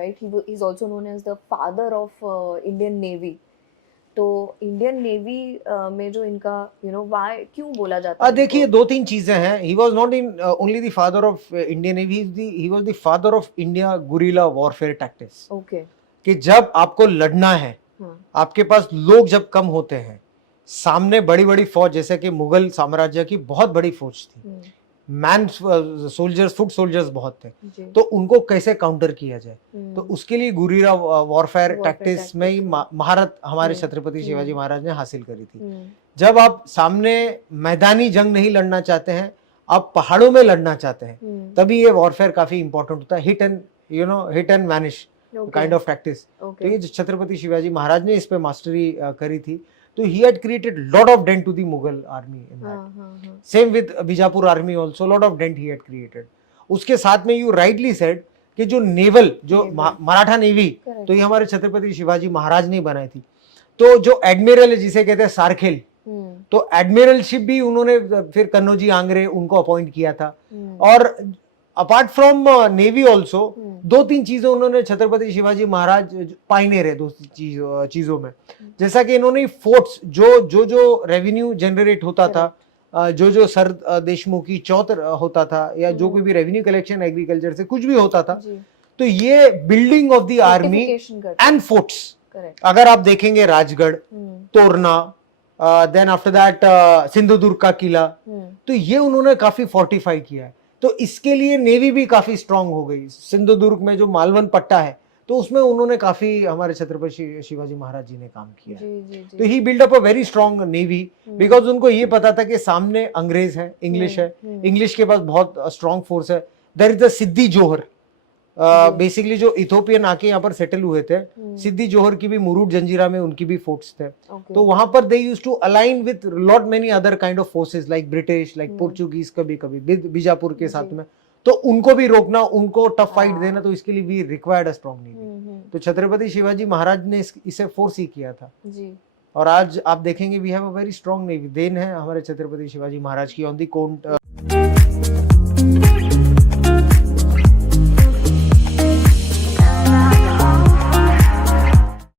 right? He is also known as the father of Indian Navy. तो Indian navy में जो इनका why क्यों बोला जाता है देखिए इनको? दो तीन चीजें हैं. He was not in only the father of Indian Navy. He was the father of India guerrilla warfare tactics. Okay. कि जब आपको लड़ना है, आपके पास लोग जब कम होते हैं, सामने बड़ी बड़ी फौज, जैसे कि मुगल साम्राज्य की बहुत बड़ी फौज थी, मैन सोल्जर्स, फुट सोल्जर्स बहुत थे, तो उनको कैसे काउंटर किया जाए, तो उसके लिए गुरिल्ला वॉरफेयर टैक्टिक्स में ही महारत हमारे छत्रपति शिवाजी महाराज ने हासिल करी थी. जब आप सामने मैदानी जंग नहीं लड़ना चाहते हैं, आप पहाड़ों में लड़ना चाहते हैं, तभी ये वॉरफेयर काफी इंपॉर्टेंट होता है. Hit and vanish kind of practice. तो ये छत्रपति शिवाजी महाराज ने इस पे मास्टरी करी थी. तो he had created lot of dent to the Mughal army in that. Same with Bijapur army also, lot of dent he had created. उसके साथ में you rightly said कि जो नेवल, जो मराठा नेवी, तो ये हमारे छत्रपति शिवाजी महाराज ने बनाई थी. तो जो एडमिरल है जिसे कहते हैं सारखेल, तो एडमिरलशिप भी उन्होंने फिर कन्नौजी आंग्रे उनको अपॉइंट किया था. और अपार्ट फ्रॉम नेवी ऑल्सो दो तीन चीजें उन्होंने छत्रपति शिवाजी महाराज पायनियर है दो चीजों में. जैसा कि इन्होंने फोर्ट्स, जो रेवेन्यू जनरेट होता था, जो सर देशमुखी चौथ होता था, या जो कोई भी रेवेन्यू कलेक्शन एग्रीकल्चर से कुछ भी होता था, तो ये building of the army and forts. अगर आप देखेंगे Rajgarh, Torna, then after that Sindhudurg का किला, तो ये उन्होंने काफी फोर्टिफाई किया है. तो इसके लिए नेवी भी काफी स्ट्रांग हो गई. सिंधुदुर्ग में जो मालवन पट्टा है, तो उसमें उन्होंने काफी हमारे छत्रपति शिवाजी महाराज जी ने काम किया. तो he build up a very strong navy, because उनको ये पता था कि सामने अंग्रेज है, इंग्लिश है, इंग्लिश के पास बहुत स्ट्रांग फोर्स है. There is the Siddi Johar, basically जो इथोपियन आके यहाँ पर सेटल हुए थे, सिद्दी जोहर की भी मुरुड जंजीरा में उनकी भी फोर्ट्स थे. तो वहां पर they used to align with lot many other kind of forces like British, like Portuguese, कभी कभी बीजापुर के साथ में. तो उनको भी रोकना, उनको टफ फाइट देना, तो इसके लिए we required a strong navy. तो छत्रपति शिवाजी महाराज ने इसे फोर्स ही किया था. और आज आप देखेंगे we have a very strong navy. Then है हमारे छत्रपति शिवाजी महाराज की ऑन द